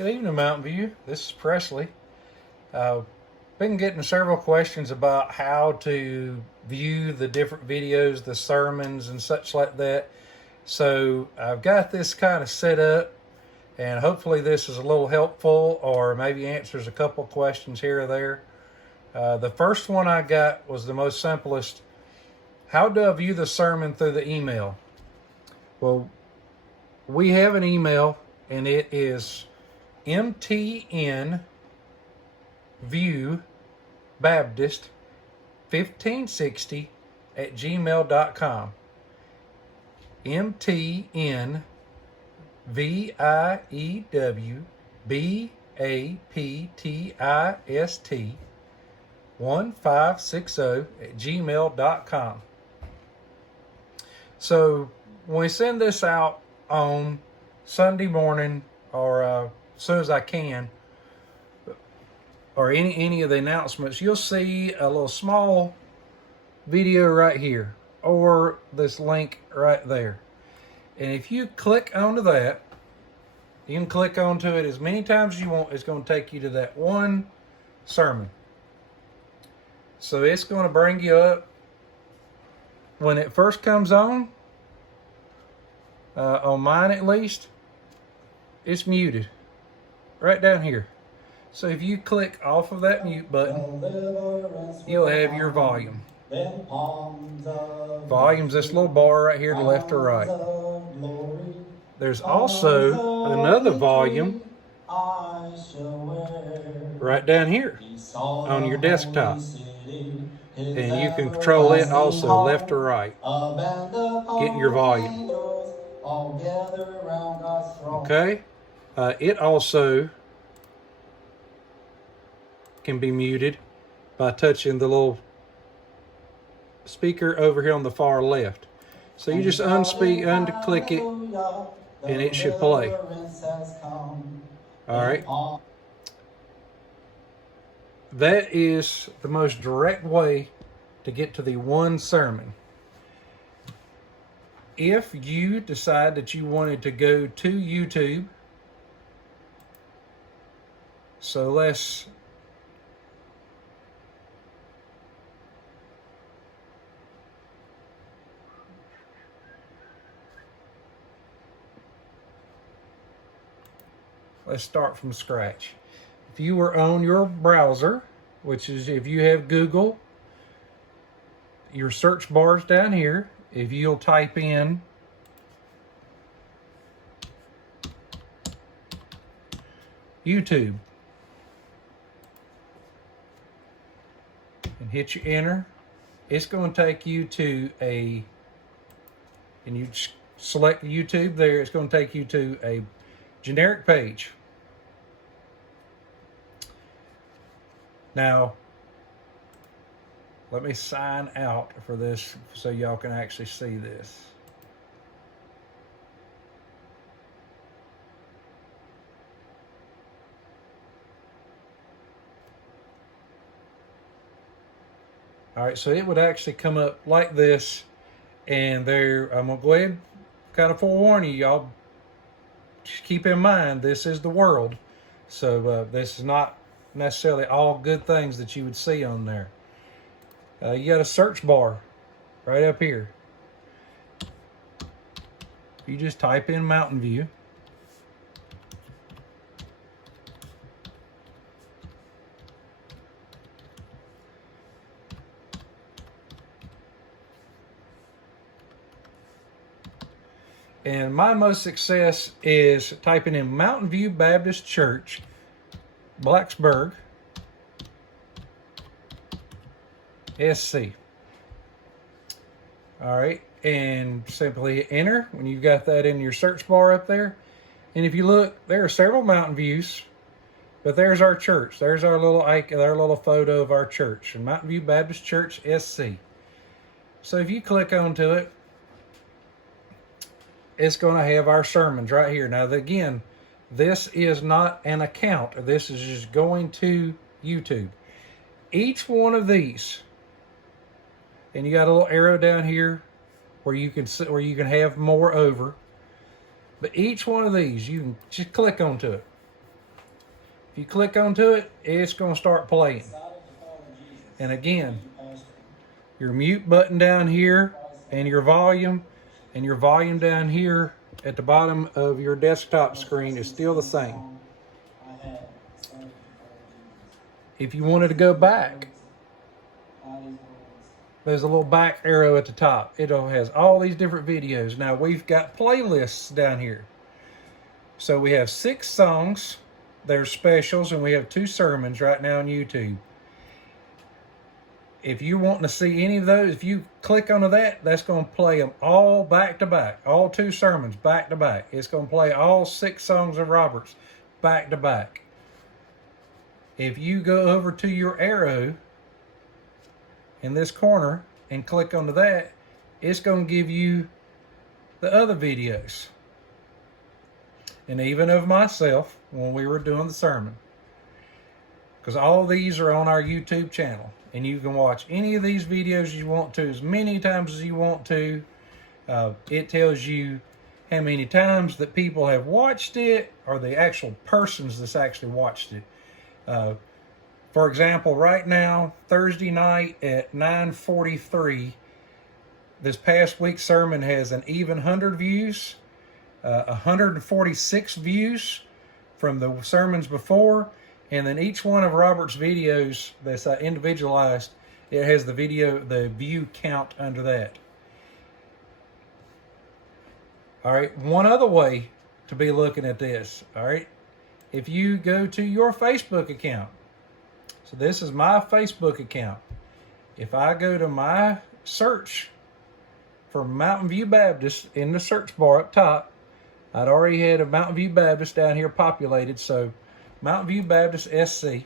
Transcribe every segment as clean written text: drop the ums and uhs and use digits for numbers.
Good evening, Mountain View. This is Presley. Been getting several questions about how to view the different videos, the sermons, and such like that. So I've got this kind of set up, and hopefully this is a little helpful or maybe answers a couple questions here or there. The first one I got was the most simplest. How do I view the sermon through the email? Well, we have an email, and it is mtnviewbaptist1560@gmail.com. mtnviewbaptist1560@gmail.com. So when we send this out on Sunday morning or as soon as I can, or any of the announcements, you'll see a little small video right here or this link right there. And if you click onto that, you can click onto it as many times as you want. It's going to take you to that one sermon. So it's going to bring you up. When it first comes on mine at least, it's muted right down here. So if you click off of that mute button, you'll have your volume. Volume's this little bar right here to left or right. There's also another volume right down here on your desktop. And you can control it also, left or right. Getting your volume. Okay? It also can be muted by touching the little speaker over here on the far left. So you just unclick it, and it should play. Alright? That is the most direct way to get to the one sermon. If you decide that you wanted to go to YouTube, so let's start from scratch. If you were on your browser, which is if you have Google, your search bar is down here. If you'll type in YouTube and hit your enter, it's going to take you to and you select YouTube there, it's going to take you to a generic page. Now, let me sign out for this so y'all can actually see this. All right, so it would actually come up like this, and there, I'm gonna go ahead and kind of forewarn you, y'all. Just keep in mind, this is the world, so this is not necessarily all good things that you would see on there. You got a search bar right up here. You just type in Mountain View. And my most success is typing in Mountain View Baptist Church, Blacksburg, SC. All right, and simply hit enter when you've got that in your search bar up there. And if you look, there are several Mountain Views, but there's our church. There's our little icon, our little photo of our church, and Mountain View Baptist Church, SC. So if you click onto it, it's going to have our sermons right here. Now, again, this is not an account. This is just going to YouTube. Each one of these, and you got a little arrow down here where you can have more over. But each one of these, you can just click onto it. you click onto it, it's going to start playing. And again, your mute button down here and your volume down here at the bottom of your desktop screen is still the same. If you wanted to go back, there's a little back arrow at the top. It has all these different videos. Now we've got playlists down here. So we have 6 songs, there's specials, and we have 2 sermons right now on YouTube. If you want to see any of those, if you click onto that, that's going to play them all back to back. All 2 sermons back to back. It's going to play all 6 songs of Robert's back to back. If you go over to your arrow in this corner and click onto that, it's going to give you the other videos. And even of myself when we were doing the sermon. Because all these are on our YouTube channel. And you can watch any of these videos you want to as many times as you want to. It tells you how many times that people have watched it, or the actual persons that's actually watched it. For example, right now, Thursday night at 9:43, this past week's sermon has an even 100 views, 146 views from the sermons before, and then each one of Robert's videos that's individualized, it has the view count under that. All right, one other way to be looking at this, all right, if you go to your Facebook account, so this is my Facebook account. If I go to my search for Mountain View Baptist in the search bar up top, I'd already had a Mountain View Baptist down here populated, so Mountain View Baptist SC.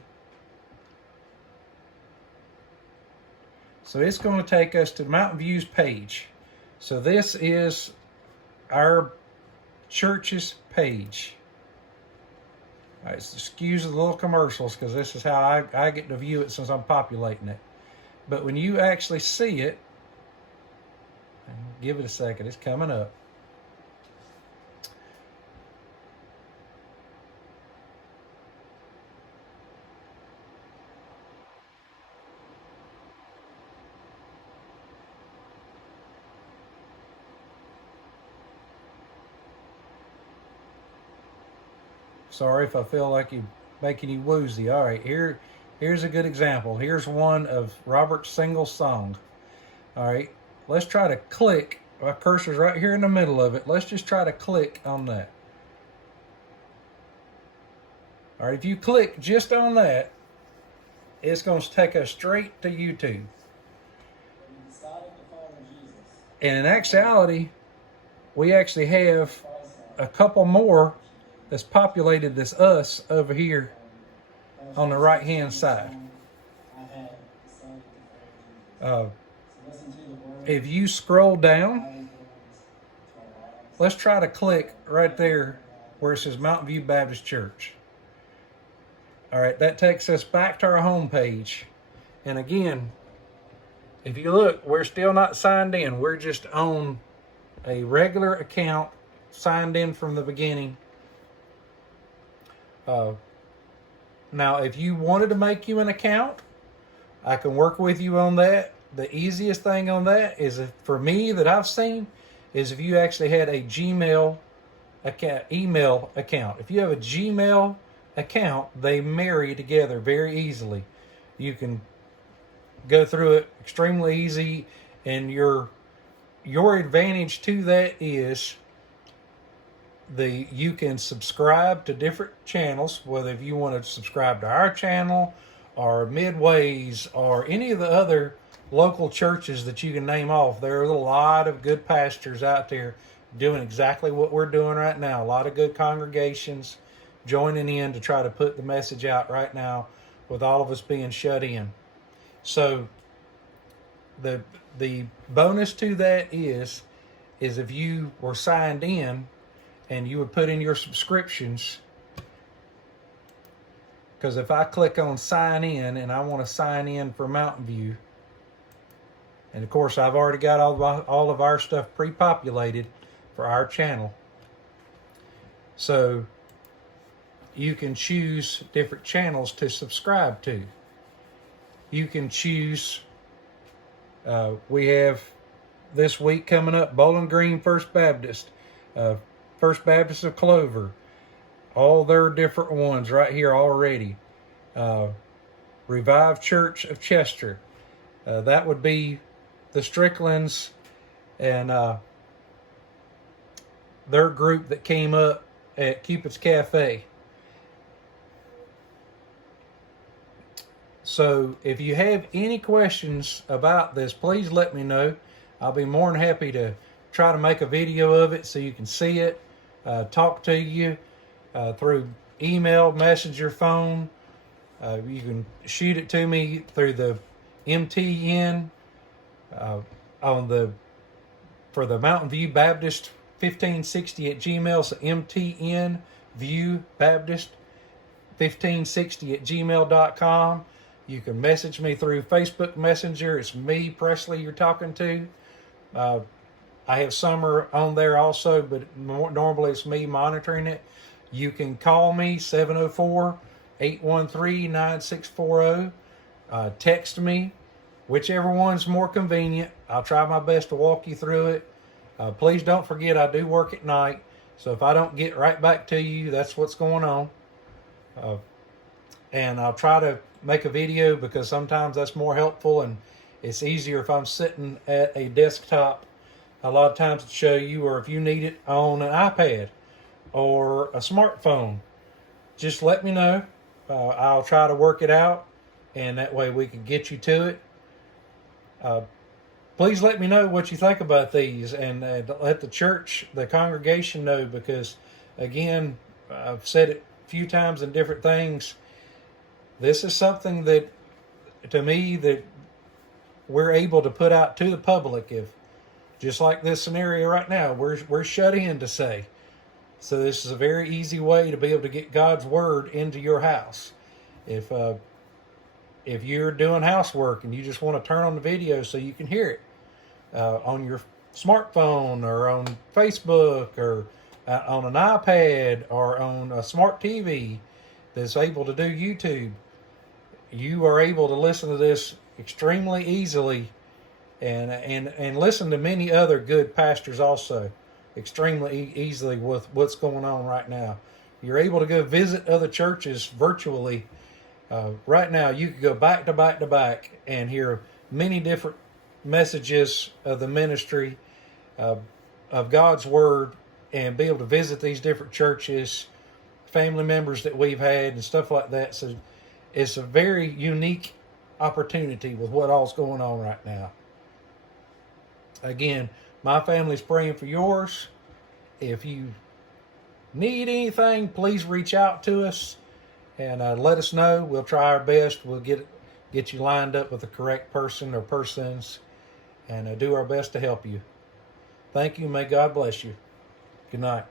So it's going to take us to Mountain View's page. So this is our church's page. All right, so excuse the little commercials because this is how I get to view it since I'm populating it. But when you actually see it, give it a second, it's coming up. Sorry if I feel like you're making you woozy. All right, here's a good example. Here's one of Robert's single song. All right, let's try to click. My cursor's right here in the middle of it. Let's just try to click on that. All right, if you click just on that, it's going to take us straight to YouTube. And in actuality, we actually have a couple more that's populated this us over here on the right hand side. If you scroll down, let's try to click right there where it says Mountain View Baptist Church. All right, that takes us back to our home page. And again, if you look, we're still not signed in. We're just on a regular account, signed in from the beginning. Now, if you wanted to make you an account, I can work with you on that. The easiest thing on that is, for me that I've seen, is if you actually had a Gmail account, email account. If you have a Gmail account, they marry together very easily. You can go through it extremely easy, and your advantage to that is you can subscribe to different channels, whether if you want to subscribe to our channel or Midway's or any of the other local churches that you can name off. There are a lot of good pastors out there doing exactly what we're doing right now. A lot of good congregations joining in to try to put the message out right now with all of us being shut in. So the bonus to that is if you were signed in and you would put in your subscriptions, because if I click on sign in and I want to sign in for Mountain View, and of course I've already got all of our stuff pre-populated for our channel. So you can choose different channels to subscribe to. You can choose, we have this week coming up, Bowling Green First Baptist, First Baptist of Clover, all their different ones right here already. Revived Church of Chester, that would be the Stricklands and their group that came up at Cupid's Cafe. So if you have any questions about this, please let me know. I'll be more than happy to try to make a video of it so you can see it, talk to you through email, messenger, phone. You can shoot it to me through the MTN for the Mountain View Baptist 1560 at Gmail. So MTN View Baptist 1560 at gmail.com. You can message me through Facebook Messenger. It's me, Presley, you're talking to. I have Summer on there also, but normally it's me monitoring it. You can call me, 704-813-9640. Text me, whichever one's more convenient. I'll try my best to walk you through it. Please don't forget I do work at night, so if I don't get right back to you, that's what's going on. And I'll try to make a video because sometimes that's more helpful and it's easier if I'm sitting at a desktop a lot of times to show you, or if you need it on an iPad or a smartphone, just let me know. I'll try to work it out, and that way we can get you to it. Please let me know what you think about these, and let the church, the congregation know, because again, I've said it a few times in different things. This is something that, to me, that we're able to put out to the public. If, just like this scenario right now, we're shut in to say. So this is a very easy way to be able to get God's word into your house. If you're doing housework and you just want to turn on the video so you can hear it on your smartphone or on Facebook or on an iPad or on a smart TV that's able to do YouTube, you are able to listen to this extremely easily and listen to many other good pastors also extremely easily with what's going on right now. You're able to go visit other churches virtually. Right now, you could go back to back to back and hear many different messages of the ministry of God's Word, and be able to visit these different churches, family members that we've had and stuff like that. So it's a very unique opportunity with what all's going on right now. Again, my family's praying for yours. If you need anything, please reach out to us and let us know. We'll try our best. We'll get you lined up with the correct person or persons, and do our best to help you. Thank you. May God bless you. Good night.